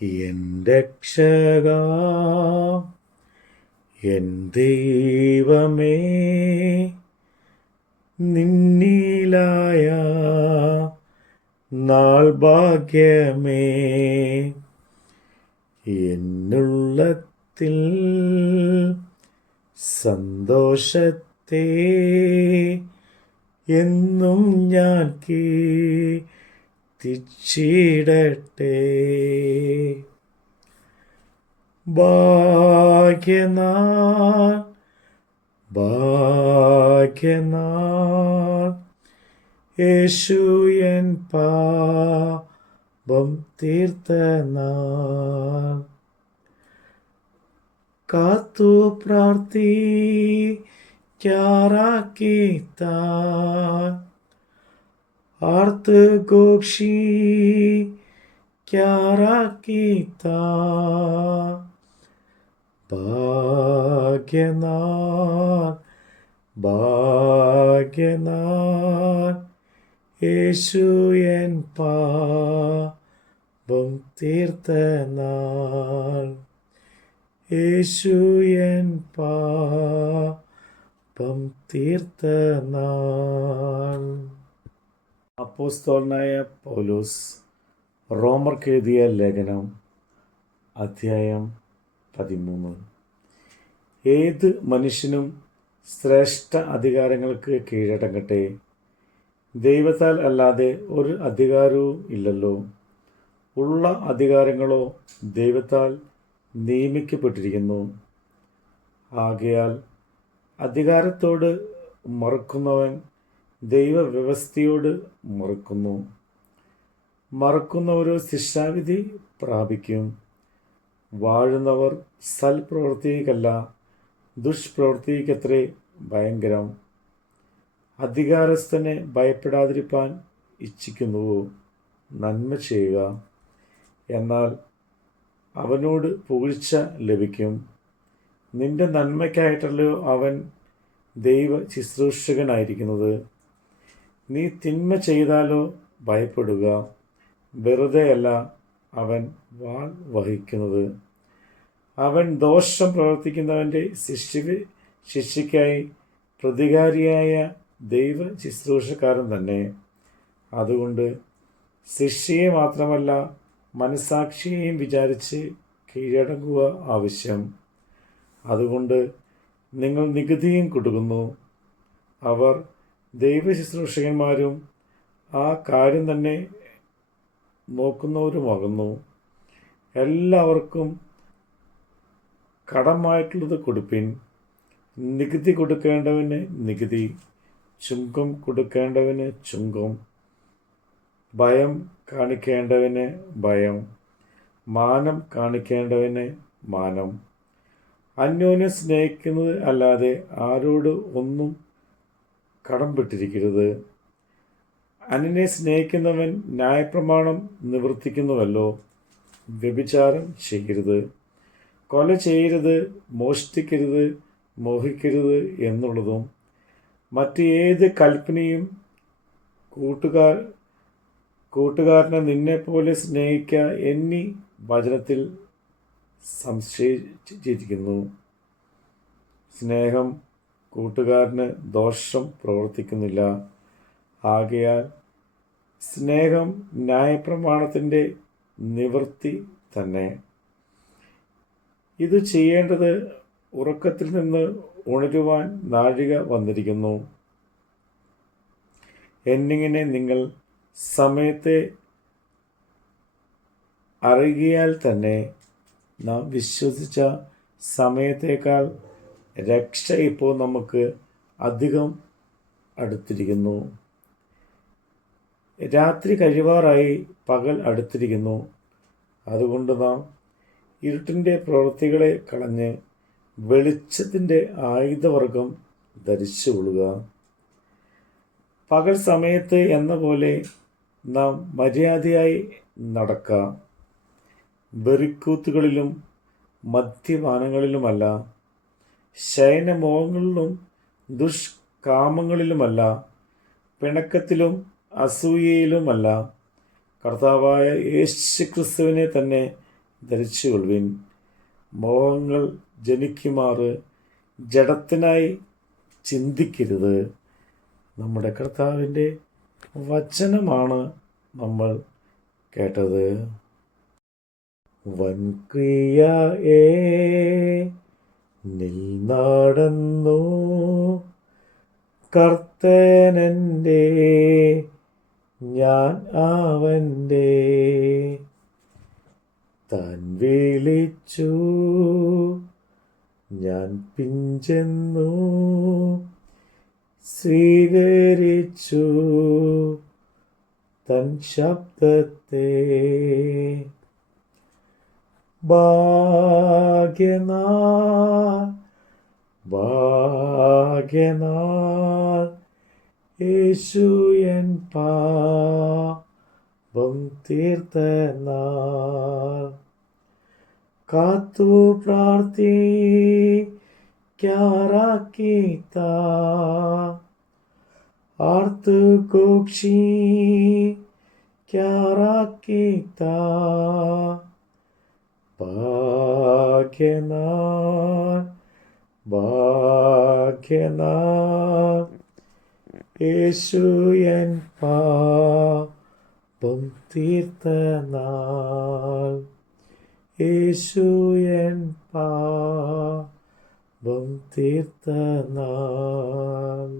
N രക്ഷകാ, N ദൈവമേ, നിന്നിലായ നാൾ ഭാഗ്യമേ. എന്നുള്ളത്തിൽ സന്തോഷത്തെ എന്നും ഞാൻ കീർത്തിച്ചിടട്ടെ. ഭാഗ്യനാൾ ഭാഗ്യനാൾ, യേശു എൻ പാപം തീർത്ത നാൾ. കാത്തു പ്രാർത്ഥിക്കാറാക്കി താൻ ആർത്ത് ഘോഷിക്കാറാക്കി താൻ. ഭാഗ്യനാൾ ഭാഗ്യനാൾ, യേശു എൻ പാപം തീർത്ത നാൾ. യേശു എൻ പാപം തീർത്ത നാൾ. അപ്പോസ്തലനായ പൗലോസ് റോമർക്ക് എഴുതിയ ലേഖനം അധ്യായം 13. ഏത് മനുഷ്യനും ശ്രേഷ്ഠ അധികാരങ്ങൾക്ക് കീഴടങ്ങട്ടെ. ദൈവത്താൽ അല്ലാതെ ഒരു അധികാരവും ഇല്ലല്ലോ. ഉള്ള അധികാരങ്ങളോ ദൈവത്താൽ നിയമിക്കപ്പെട്ടിരിക്കുന്നു. ആകയാൽ അധികാരത്തോട് മറുക്കുന്നവൻ ദൈവവ്യവസ്ഥയോട് മറുക്കുന്നു. മറുക്കുന്നവരോ ശിക്ഷാവിധി പ്രാപിക്കും. വാഴുന്നവർ സൽപ്രവൃത്തിക്കല്ല, ദുഷ്പ്രവൃത്തിക്കത്രേ ഭയങ്കരം. അധികാരസ്ഥനെ ഭയപ്പെടാതിരിപ്പാൻ ഇച്ഛിക്കുന്നുവോ? നന്മ ചെയ്യുക, എന്നാൽ അവനോട് പുകഴ്ച ലഭിക്കും. നിന്റെ നന്മയ്ക്കായിട്ടല്ലോ അവൻ ദൈവ ശുശ്രൂഷകനായിരിക്കുന്നത്. നീ തിന്മ ചെയ്താലോ ഭയപ്പെടുക, വെറുതെയല്ല അവൻ വാൾ വഹിക്കുന്നത്. അവൻ ദോഷം പ്രവർത്തിക്കുന്നവൻ്റെ ശിക്ഷയ്ക്കായി പ്രതികാരിയായ ദൈവ ശുശ്രൂഷക്കാരൻ തന്നെ. അതുകൊണ്ട് ശിക്ഷയെ മാത്രമല്ല, മനസാക്ഷിയെയും വിചാരിച്ച് കീഴടങ്ങുക ആവശ്യം. അതുകൊണ്ട് നിങ്ങൾ നികുതിയും കൊടുക്കുന്നു. അവർ ദൈവ ശുശ്രൂഷകന്മാരും ആ കാര്യം തന്നെ നോക്കുന്നവരുമാകുന്നു. എല്ലാവർക്കും കടമായിട്ടുള്ളത് കൊടുപ്പിൻ. നികുതി കൊടുക്കേണ്ടവന് നികുതി, ചുങ്കം കൊടുക്കേണ്ടവന് ചുങ്കം, ഭയം കാണിക്കേണ്ടവന് ഭയം, മാനം കാണിക്കേണ്ടവന് മാനം. അന്യോന്യം സ്നേഹിക്കുന്നത് അല്ലാതെ ആരോട് ഒന്നും കടംപെട്ടിരിക്കരുത്. അന്യനെ സ്നേഹിക്കുന്നവൻ ന്യായപ്രമാണം നിവർത്തിക്കുന്നുവല്ലോ. വ്യഭിചാരം ചെയ്യരുത്, കൊല ചെയ്യരുത്, മോഷ്ടിക്കരുത്, മോഹിക്കരുത് എന്നുള്ളതും മറ്റ് ഏത് കൽപ്പനയും കൂട്ടുകാരനെ നിന്നെപ്പോലെ സ്നേഹിക്കുക എന്നീ വചനത്തിൽ സംശയിച്ചിരിക്കുന്നു. സ്നേഹം കൂട്ടുകാരന് ദോഷം പ്രവർത്തിക്കുന്നില്ല. ആകയാൽ സ്നേഹം ന്യായപ്രമാണത്തിൻ്റെ നിവൃത്തി തന്നെ. ഇത് ചെയ്യേണ്ടത് ഉറക്കത്തിൽ നിന്ന് ഉണരുവാൻ നാഴിക വന്നിരിക്കുന്നു എന്നിങ്ങനെ നിങ്ങൾ സമയത്തെ അറിയിയാൽ തന്നെ നാം വിശ്വസിച്ച സമയത്തേക്കാൾ രക്ഷ ഇപ്പോൾ നമുക്ക് അധികം അടുത്തിരിക്കുന്നു. രാത്രി കഴിവാറായി, പകൽ അടുത്തിരിക്കുന്നു. അതുകൊണ്ട് നാം ഇരുട്ടിൻ്റെ പ്രവൃത്തികളെ കളഞ്ഞ് വെളിച്ചത്തിൻ്റെ ആയുധവർഗം ധരിച്ചുകൊള്ളുക. പകൽ സമയത്ത് എന്ന പോലെ നാം മര്യാദയായി നടക്കാം. വെറിക്കൂത്തുകളിലും മദ്യപാനങ്ങളിലുമല്ല, ശയനമോഹങ്ങളിലും ദുഷ്കാമങ്ങളിലുമല്ല, പിണക്കത്തിലും അസൂയയിലുമല്ല, കർത്താവായ യേശുക്രിസ്തുവിനെ തന്നെ ധരിച്ചുകൊള്ളുവിൻ. മോഹങ്ങൾ ജനിക്കുമാറ് ജഡത്തിനായി ചിന്തിക്കരുത്. നമ്മുടെ കർത്താവിൻ്റെ വചനമാണ് നമ്മൾ കേട്ടത്. വൻക്രിയയെ നിൽ നടന്നു കർത്തനെൻ്റെ, ഞാൻ അവൻ്റെ. താൻ വിളിച്ചു, ഞാൻ പിഞ്ചെന്നു സ്വീകരിച്ചു തൻ ശബ്ദത്തെ. ഭാഗ്യനാൾ ഭാഗ്യനാൾ, യേശു എൻ പാപം തീർത്ത നാൾ. കാത്തു പ്രാർത്ഥിക്കാറാക്കിത്ത ആർത്തു ഘോഷിക്കാറാക്കിത്ത ഭാഗ്യനാൾ ഭാഗ്യനാൾ, യേശു എൻ പാപം തീർത്ത നാൾ. യേശു എൻ പാപം തീർത്ത നാൾ.